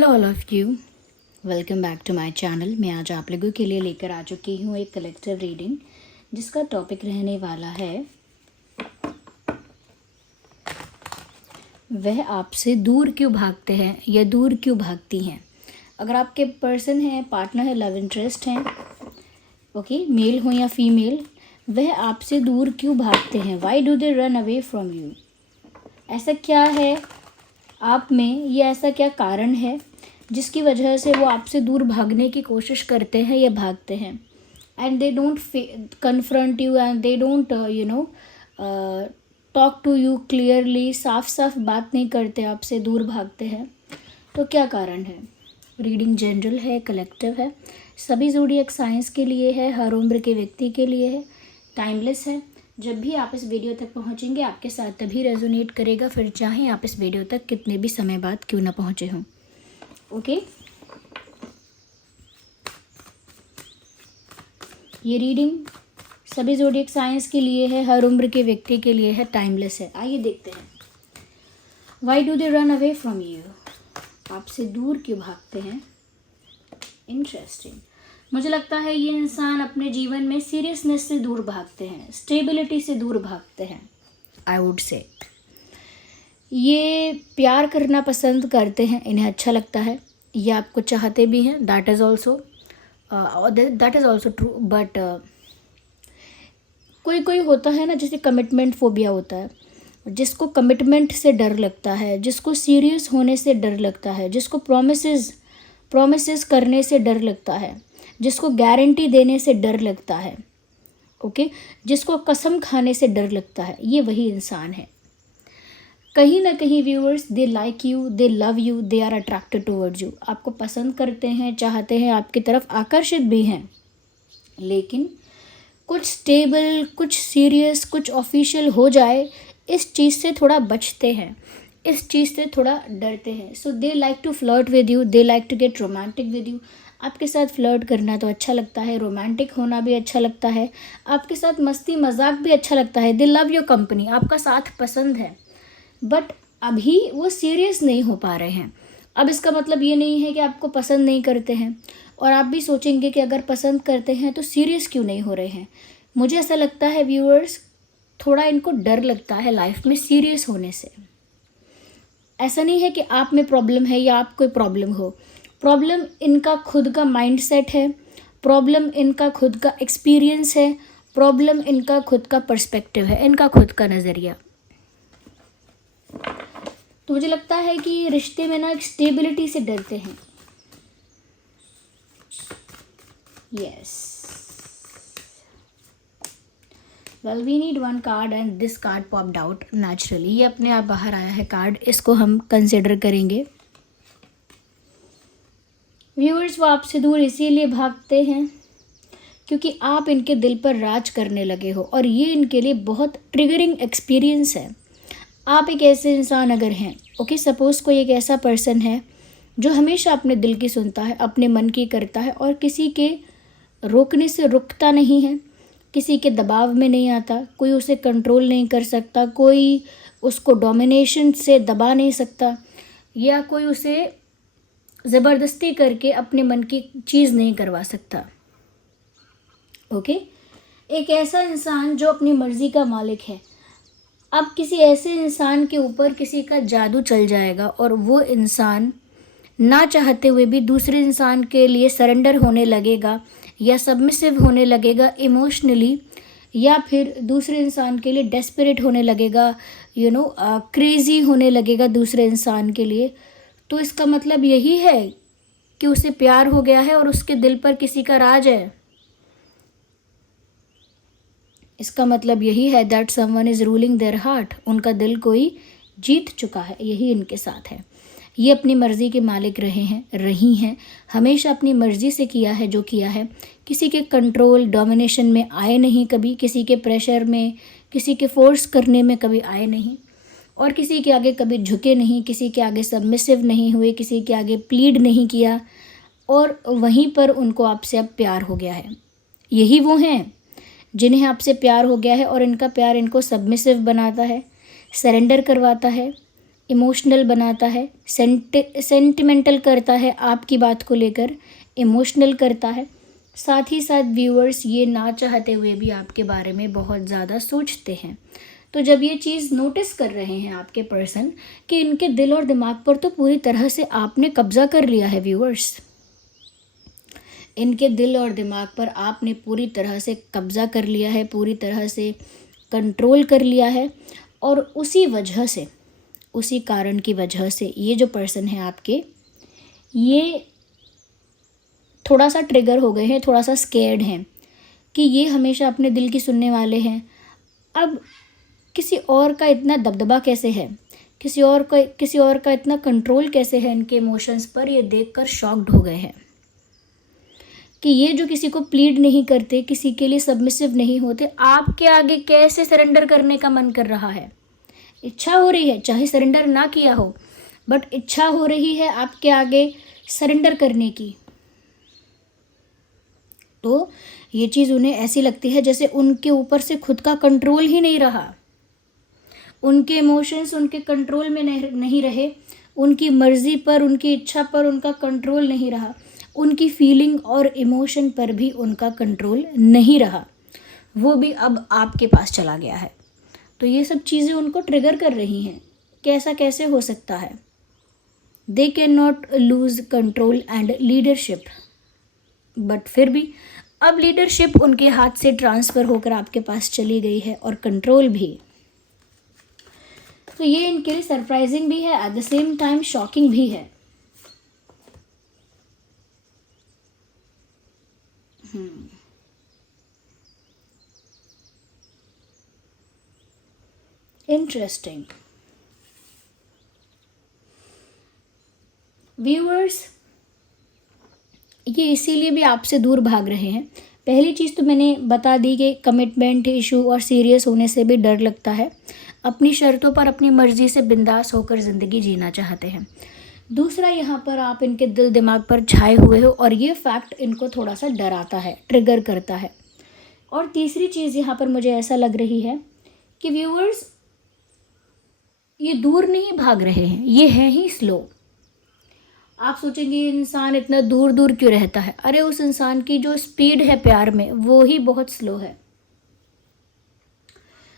Hello all of you, welcome back to my channel. मैं आज आप लोगों के लिए लेकर आ चुकी हूँ एक कलेक्टिव रीडिंग जिसका टॉपिक रहने वाला है वह आपसे दूर क्यों भागते हैं या दूर क्यों भागती हैं। अगर आपके पर्सन हैं, पार्टनर है, लव इंटरेस्ट हैं, ओके, मेल हो या फीमेल, वह आपसे दूर क्यों भागते हैं। Why do they run away from you. ऐसा क्या है आप में, ये ऐसा क्या कारण है जिसकी वजह से वो आपसे दूर भागने की कोशिश करते हैं या भागते हैं। And they don't confront you and they don't talk to you clearly. साफ साफ बात नहीं करते, आपसे दूर भागते हैं। तो क्या कारण है। रीडिंग जनरल है, कलेक्टिव है, सभी ज़ोडिएक साइंस के लिए है, हर उम्र के व्यक्ति के लिए है, टाइमलेस है। जब भी आप इस वीडियो तक पहुंचेंगे आपके साथ तभी रेजोनेट करेगा, फिर चाहे आप इस वीडियो तक कितने भी समय बाद क्यों ना पहुंचे हों। ओके, ये रीडिंग सभी ज़ोडिएक साइंस के लिए है, हर उम्र के व्यक्ति के लिए है, टाइमलेस है। आइए देखते हैं। Why do they run away from you. आपसे दूर क्यों भागते हैं। इंटरेस्टिंग। मुझे लगता है ये इंसान अपने जीवन में सीरियसनेस से दूर भागते हैं, स्टेबिलिटी से दूर भागते हैं। आई वुड से ये प्यार करना पसंद करते हैं, इन्हें अच्छा लगता है, ये आपको चाहते भी हैं। That is also true. But कोई कोई होता है ना, जैसे कमिटमेंट फोबिया होता है, जिसको कमिटमेंट से डर लगता है, जिसको सीरियस होने से डर लगता है, जिसको प्रोमिसेस करने से डर लगता है, जिसको गारंटी देने से डर लगता है, ओके, जिसको कसम खाने से डर लगता है, ये वही इंसान है। कहीं ना कहीं viewers, they like you, they love you, they are attracted towards you. आपको पसंद करते हैं, चाहते हैं, आपकी तरफ आकर्षित भी हैं, लेकिन कुछ स्टेबल, कुछ सीरियस, कुछ ऑफिशियल हो जाए इस चीज़ से थोड़ा बचते हैं, इस चीज़ से थोड़ा डरते हैं। So they like to flirt with you, they like to get romantic with you. आपके साथ फ्लर्ट करना तो अच्छा लगता है, रोमांटिक होना भी अच्छा लगता है, आपके साथ मस्ती मजाक भी अच्छा लगता है। दे लव योर कंपनी, आपका साथ पसंद है, बट अभी वो सीरियस नहीं हो पा रहे हैं। अब इसका मतलब ये नहीं है कि आपको पसंद नहीं करते हैं, और आप भी सोचेंगे कि अगर पसंद करते हैं तो सीरियस क्यों नहीं हो रहे हैं। मुझे ऐसा लगता है व्यूअर्स, थोड़ा इनको डर लगता है लाइफ में सीरियस होने से। ऐसा नहीं है कि आप में प्रॉब्लम है या आप कोई प्रॉब्लम हो, प्रॉब्लम इनका खुद का माइंडसेट है, प्रॉब्लम इनका खुद का एक्सपीरियंस है, प्रॉब्लम इनका खुद का पर्सपेक्टिव है, इनका खुद का नज़रिया। तो मुझे लगता है कि रिश्ते में ना एक स्टेबिलिटी से डरते हैं। Yes, well we need one card and this card popped out naturally. ये अपने आप बाहर आया है कार्ड, इसको हम कंसिडर करेंगे। व्यूअर्स, वो आपसे दूर इसीलिए भागते हैं क्योंकि आप इनके दिल पर राज करने लगे हो, और ये इनके लिए बहुत ट्रिगरिंग एक्सपीरियंस है। आप एक ऐसे इंसान अगर हैं, ओके, सपोज़ कोई एक ऐसा पर्सन है जो हमेशा अपने दिल की सुनता है, अपने मन की करता है, और किसी के रोकने से रुकता नहीं है, किसी के दबाव में नहीं आता, कोई उसे कंट्रोल नहीं कर सकता, कोई उसको डोमिनेशन से दबा नहीं सकता, या कोई उसे ज़बरदस्ती करके अपने मन की चीज़ नहीं करवा सकता। ओके, एक ऐसा इंसान जो अपनी मर्ज़ी का मालिक है। अब किसी ऐसे इंसान के ऊपर किसी का जादू चल जाएगा और वो इंसान ना चाहते हुए भी दूसरे इंसान के लिए सरेंडर होने लगेगा या सबमिसिव होने लगेगा इमोशनली, या फिर दूसरे इंसान के लिए डेस्परेट होने लगेगा, क्रेज़ी होने लगेगा दूसरे इंसान के लिए। तो इसका मतलब यही है कि उसे प्यार हो गया है और उसके दिल पर किसी का राज है। इसका मतलब यही है that someone is ruling their heart. उनका दिल कोई जीत चुका है, यही इनके साथ है। ये अपनी मर्ज़ी के मालिक रहे हैं, रही हैं, हमेशा अपनी मर्ज़ी से किया है जो किया है, किसी के कंट्रोल डोमिनेशन में आए नहीं कभी, किसी के प्रेशर में, किसी के फोर्स करने में कभी आए नहीं, और किसी के आगे कभी झुके नहीं, किसी के आगे सबमिसिव नहीं हुए, किसी के आगे प्लीड नहीं किया, और वहीं पर उनको आपसे अब प्यार हो गया है। यही वो हैं जिन्हें आपसे प्यार हो गया है, और इनका प्यार इनको सबमिसिव बनाता है, सरेंडर करवाता है, इमोशनल बनाता है, सेंटिमेंटल करता है, आपकी बात को लेकर इमोशनल करता है। साथ ही साथ व्यूअर्स ये ना चाहते हुए भी आपके बारे में बहुत ज़्यादा सोचते हैं। तो जब ये चीज़ नोटिस कर रहे हैं आपके पर्सन कि इनके दिल और दिमाग पर तो पूरी तरह से आपने कब्ज़ा कर लिया है व्यूअर्स, इनके दिल और दिमाग पर आपने पूरी तरह से कब्ज़ा कर लिया है, पूरी तरह से कंट्रोल कर लिया है। और उसी वजह से, उसी कारण की वजह से ये जो पर्सन है आपके, ये थोड़ा सा ट्रिगर हो गए हैं, थोड़ा सा स्केर्ड हैं कि ये हमेशा अपने दिल की सुनने वाले हैं। अब किसी और का इतना दबदबा कैसे है, किसी और का इतना कंट्रोल कैसे है इनके इमोशंस पर, ये देखकर शॉक्ड हो गए हैं कि ये जो किसी को प्लीड नहीं करते, किसी के लिए सबमिसिव नहीं होते, आपके आगे कैसे सरेंडर करने का मन कर रहा है। इच्छा हो रही है, चाहे सरेंडर ना किया हो, बट इच्छा हो रही है आपके आगे सरेंडर करने की। तो ये चीज़ उन्हें ऐसी लगती है जैसे उनके ऊपर से खुद का कंट्रोल ही नहीं रहा, उनके इमोशंस उनके कंट्रोल में नहीं रहे, उनकी मर्ज़ी पर, उनकी इच्छा पर उनका कंट्रोल नहीं रहा, उनकी फीलिंग और इमोशन पर भी उनका कंट्रोल नहीं रहा, वो भी अब आपके पास चला गया है। तो ये सब चीज़ें उनको ट्रिगर कर रही हैं कि ऐसा कैसे हो सकता है। They can not lose control and leadership, but फिर भी अब लीडरशिप उनके हाथ से ट्रांसफ़र होकर आपके पास चली गई है और कंट्रोल भी। तो ये इनके लिए सरप्राइजिंग भी है, at the same time shocking भी है। इंटरेस्टिंग व्यूअर्स, ये इसीलिए भी आपसे दूर भाग रहे हैं। पहली चीज़ तो मैंने बता दी कि कमिटमेंट इशू और सीरियस होने से भी डर लगता है, अपनी शर्तों पर अपनी मर्ज़ी से बिंदास होकर ज़िंदगी जीना चाहते हैं। दूसरा, यहाँ पर आप इनके दिल दिमाग पर छाए हुए हो और ये फैक्ट इनको थोड़ा सा डराता है, ट्रिगर करता है। और तीसरी चीज़ यहाँ पर मुझे ऐसा लग रही है कि व्यूअर्स, ये दूर नहीं भाग रहे हैं, ये हैं ही स्लो। आप सोचेंगे ये इंसान इतना दूर दूर क्यों रहता है, अरे उस इंसान की जो स्पीड है प्यार में वो ही बहुत स्लो है।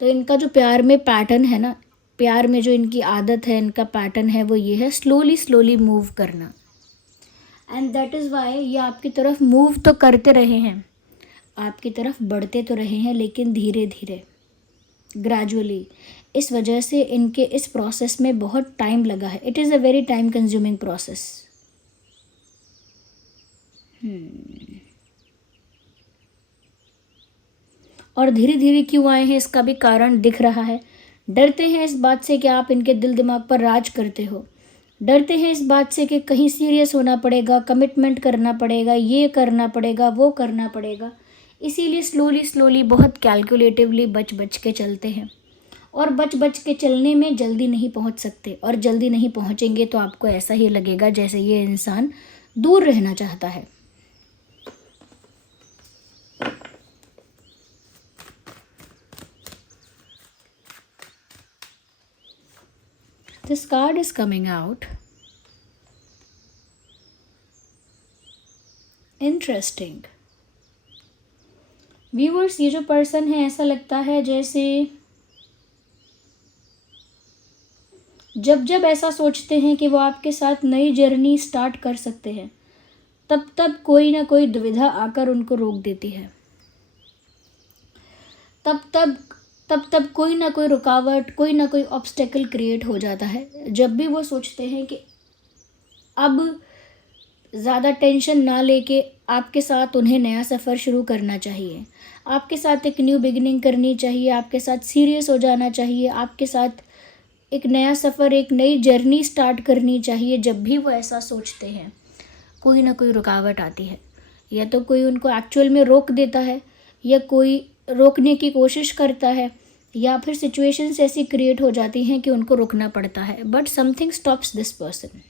तो इनका जो प्यार में पैटर्न है ना, प्यार में जो इनकी आदत है, इनका पैटर्न है, वो ये है स्लोली स्लोली मूव करना। एंड दैट इज़ वाई ये आपकी तरफ मूव तो करते रहे हैं, आपकी तरफ बढ़ते तो रहे हैं, लेकिन धीरे धीरे, ग्रेजुअली। इस वजह से इनके इस प्रोसेस में बहुत टाइम लगा है। It is a very time consuming process. और धीरे धीरे क्यों आए हैं इसका भी कारण दिख रहा है। डरते हैं इस बात से कि आप इनके दिल दिमाग पर राज करते हो, डरते हैं इस बात से कि कहीं सीरियस होना पड़ेगा, कमिटमेंट करना पड़ेगा, ये करना पड़ेगा, वो करना पड़ेगा। इसीलिए स्लोली स्लोली, बहुत कैलकुलेटिवली बच बच के चलते हैं। और बच बच के चलने में जल्दी नहीं पहुंच सकते, और जल्दी नहीं पहुंचेंगे तो आपको ऐसा ही लगेगा जैसे ये इंसान दूर रहना चाहता है। This card is coming out. Interesting. Viewers, ये जो पर्सन है ऐसा लगता है जैसे जब जब ऐसा सोचते हैं कि वो आपके साथ नई जर्नी स्टार्ट कर सकते हैं, तब तब कोई ना कोई दुविधा आकर उनको रोक देती है। तब तब कोई ना कोई रुकावट, कोई ना कोई ऑब्स्टेकल क्रिएट हो जाता है। जब भी वो सोचते हैं कि अब ज़्यादा टेंशन ना लेके आपके साथ उन्हें नया सफ़र शुरू करना चाहिए, आपके साथ एक न्यू बिगिनिंग करनी चाहिए, आपके साथ सीरियस हो जाना चाहिए, आपके साथ एक नया सफ़र, एक नई जर्नी स्टार्ट करनी चाहिए। जब भी वो ऐसा सोचते हैं, कोई ना कोई रुकावट आती है। या तो कोई उनको एक्चुअल में रोक देता है, या कोई रोकने की कोशिश करता है, या फिर सिचुएशंस ऐसी क्रिएट हो जाती हैं कि उनको रुकना पड़ता है। But something stops this person.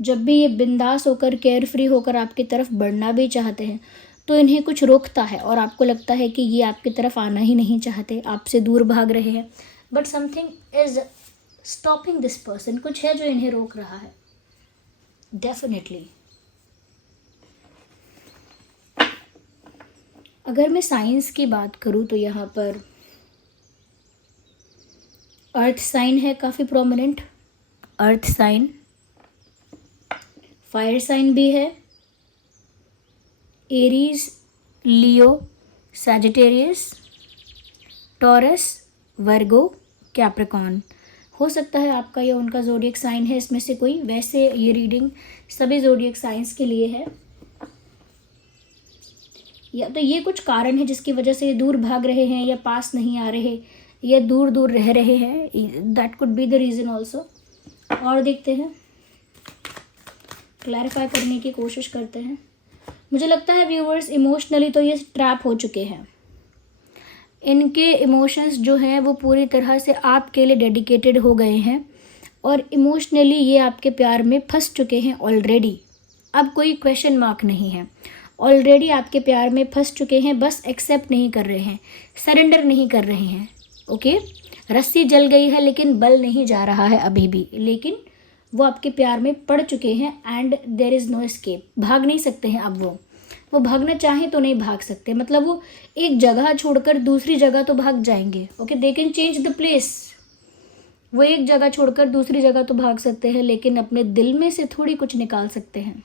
जब भी ये बिंदास होकर, केयर फ्री होकर आपकी तरफ बढ़ना भी चाहते हैं, तो इन्हें कुछ रोकता है और आपको लगता है कि ये आपकी तरफ आना ही नहीं चाहते, आपसे दूर भाग रहे हैं। But something is stopping this person, कुछ है जो इन्हें रोक रहा है डेफिनेटली। अगर मैं साइंस की बात करूँ तो यहाँ पर अर्थ साइन है काफ़ी prominent, earth sign, fire sign भी है, Aries, Leo, Sagittarius, Taurus, Virgo, Capricorn. हो सकता है आपका या उनका ज़ोडिएक साइन है इसमें से कोई। वैसे ये रीडिंग सभी ज़ोडिएक साइंस के लिए है। या तो ये कुछ कारण है जिसकी वजह से ये दूर भाग रहे हैं या पास नहीं आ रहे या दूर दूर रह रहे हैं, that could be the reason also. और देखते हैं, क्लैरिफाई करने की कोशिश करते हैं। मुझे लगता है व्यूअर्स इमोशनली तो ये ट्रैप हो चुके हैं, इनके इमोशंस जो हैं वो पूरी तरह से आपके लिए डेडिकेटेड हो गए हैं और इमोशनली ये आपके प्यार में फंस चुके हैं ऑलरेडी। अब कोई क्वेश्चन मार्क नहीं है, ऑलरेडी आपके प्यार में फंस चुके हैं, बस एक्सेप्ट नहीं कर रहे हैं, सरेंडर नहीं कर रहे हैं। ओके, रस्सी जल गई है लेकिन बल नहीं जा रहा है अभी भी, लेकिन वो आपके प्यार में पड़ चुके हैं and there is no escape. भाग नहीं सकते हैं अब वो भागना चाहें तो नहीं भाग सकते, मतलब वो एक जगह छोड़कर दूसरी जगह तो भाग जाएंगे। Okay, they can change the place, वो एक जगह छोड़कर दूसरी जगह तो भाग सकते हैं, लेकिन अपने दिल में से थोड़ी कुछ निकाल सकते हैं।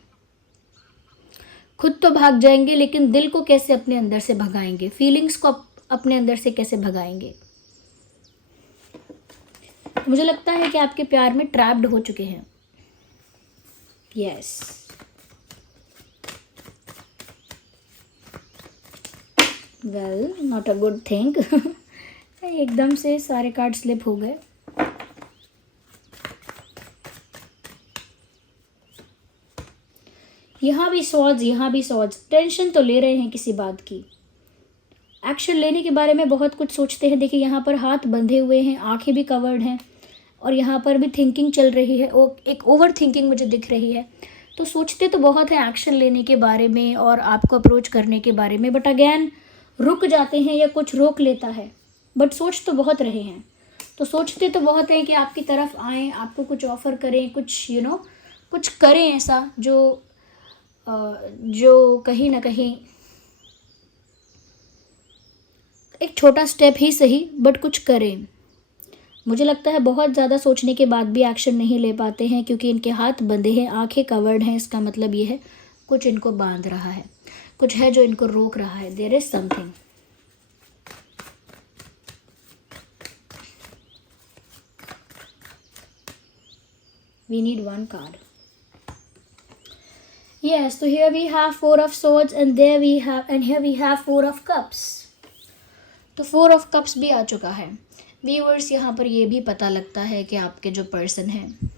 खुद तो भाग जाएंगे लेकिन दिल को कैसे अपने अंदर से भगाएंगे, फीलिंग्स को अपने अंदर से कैसे भगाएंगे। मुझे लगता है कि आपके प्यार में ट्रैप्ड हो चुके हैं। Yes, well not a good thing. एकदम से सारे कार्ड स्लिप हो गए। यहाँ भी सॉर्ड्स, यहाँ भी सॉर्ड्स। टेंशन तो ले रहे हैं किसी बात की, एक्शन लेने के बारे में बहुत कुछ सोचते हैं। देखिए यहाँ पर हाथ बंधे हुए हैं, आंखें भी कवर्ड हैं और यहाँ पर भी थिंकिंग चल रही है, एक ओवर थिंकिंग मुझे दिख रही है। तो सोचते तो बहुत है एक्शन लेने के बारे में और आपको अप्रोच करने के बारे में, बट अगेन रुक जाते हैं या कुछ रोक लेता है। बट सोच तो बहुत रहे हैं, तो सोचते तो बहुत हैं कि आपकी तरफ आएँ, आपको कुछ ऑफ़र करें, कुछ कुछ करें ऐसा जो कहीं ना कहीं एक छोटा स्टेप ही सही बट कुछ करें। मुझे लगता है बहुत ज़्यादा सोचने के बाद भी एक्शन नहीं ले पाते हैं क्योंकि इनके हाथ बंधे हैं, आंखें कवर्ड हैं। इसका मतलब ये है कुछ इनको बांध रहा है, कुछ है जो इनको रोक रहा है। There is something. We need one card. Yes, so here we have Four of Swords and here we have Four of Cups. तो Four of Cups भी आ चुका है। व्यूअर्स यहाँ पर ये भी पता लगता है कि आपके जो पर्सन हैं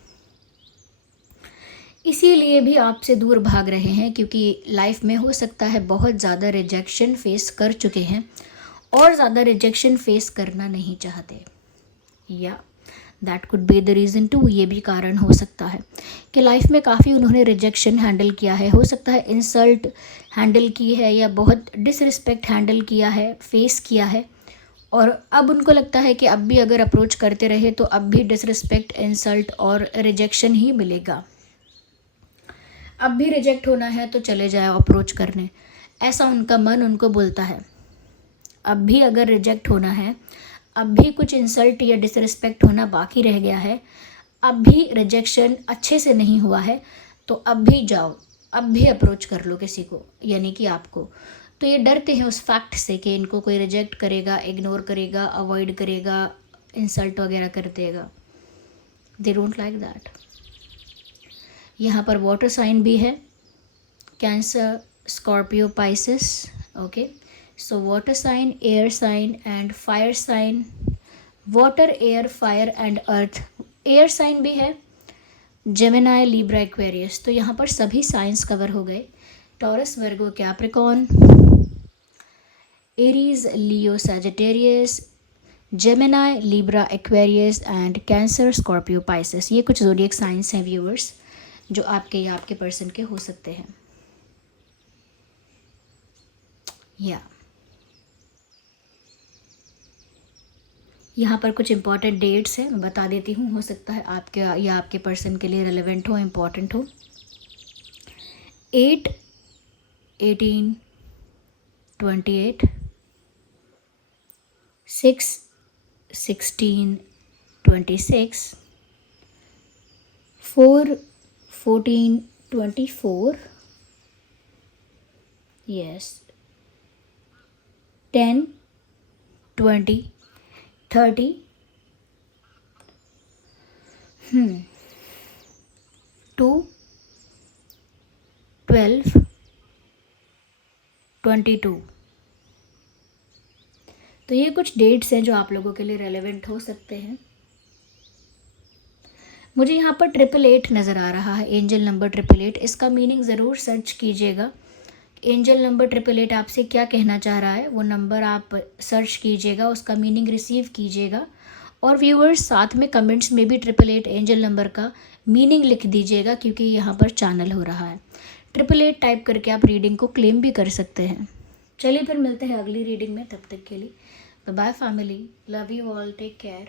इसीलिए भी आपसे दूर भाग रहे हैं क्योंकि लाइफ में हो सकता है बहुत ज़्यादा रिजेक्शन फेस कर चुके हैं और ज़्यादा रिजेक्शन फेस करना नहीं चाहते, या that could be the reason too. ये भी कारण हो सकता है कि लाइफ में काफ़ी उन्होंने रिजेक्शन हैंडल किया है, हो सकता है इंसल्ट हैंडल की है या बहुत डिसरिस्पेक्ट हैंडल किया है, फेस किया है, और अब उनको लगता है कि अब भी अगर अप्रोच करते रहे तो अब भी डिसरिस्पेक्ट, इंसल्ट और रिजेक्शन ही मिलेगा। अब भी रिजेक्ट होना है तो चले जाओ अप्रोच करने, ऐसा उनका मन उनको बोलता है। अब भी अगर रिजेक्ट होना है, अब भी कुछ इंसल्ट या डिसरिस्पेक्ट होना बाकी रह गया है, अब भी रिजेक्शन अच्छे से नहीं हुआ है, तो अब भी जाओ, अब भी अप्रोच कर लो किसी को, यानी कि आपको। तो ये डरते हैं उस फैक्ट से कि इनको कोई रिजेक्ट करेगा, इग्नोर करेगा, अवॉइड करेगा, इंसल्ट वगैरह कर देगा। They don't like that. यहाँ पर वाटर साइन भी है, Cancer, Scorpio, Pisces. Okay, so water sign, air sign and fire sign. Water, air, fire and earth. Air sign भी है, जेमिनाई, लिब्रा, एक्वेरियस। तो यहाँ पर सभी साइंस कवर हो गए। Taurus, Virgo, Capricorn, Aries, Leo, Sagittarius, Gemini, Libra, Aquarius and cancer, Scorpio, Pisces. ये कुछ ज़ोडिएक साइंस हैं व्यूअर्स जो आपके या आपके पर्सन के हो सकते हैं। या यहाँ पर कुछ इंपॉर्टेंट डेट्स हैं, मैं बता देती हूँ, हो सकता है आपके या आपके पर्सन के लिए रेलेवेंट हो, इम्पॉर्टेंट हो। 8, 18, 28, 6, 16, 26, 4, 14, 24, yes, 10, 20, 30, 2, 12, 22। तो ये कुछ डेट्स हैं जो आप लोगों के लिए रेलेवेंट हो सकते हैं। मुझे यहाँ पर 888 नज़र आ रहा है, एंजल नंबर 888। इसका मीनिंग ज़रूर सर्च कीजिएगा। एंजल नंबर 888 आपसे क्या कहना चाह रहा है, वो नंबर आप सर्च कीजिएगा, उसका मीनिंग रिसीव कीजिएगा। और व्यूअर्स साथ में कमेंट्स में भी 888 एंजल नंबर का मीनिंग लिख दीजिएगा, क्योंकि यहाँ पर चैनल हो रहा है। 888 टाइप करके आप रीडिंग को क्लेम भी कर सकते हैं। चलिए फिर मिलते हैं अगली रीडिंग में, तब तक के लिए bye bye family, love you all, take care.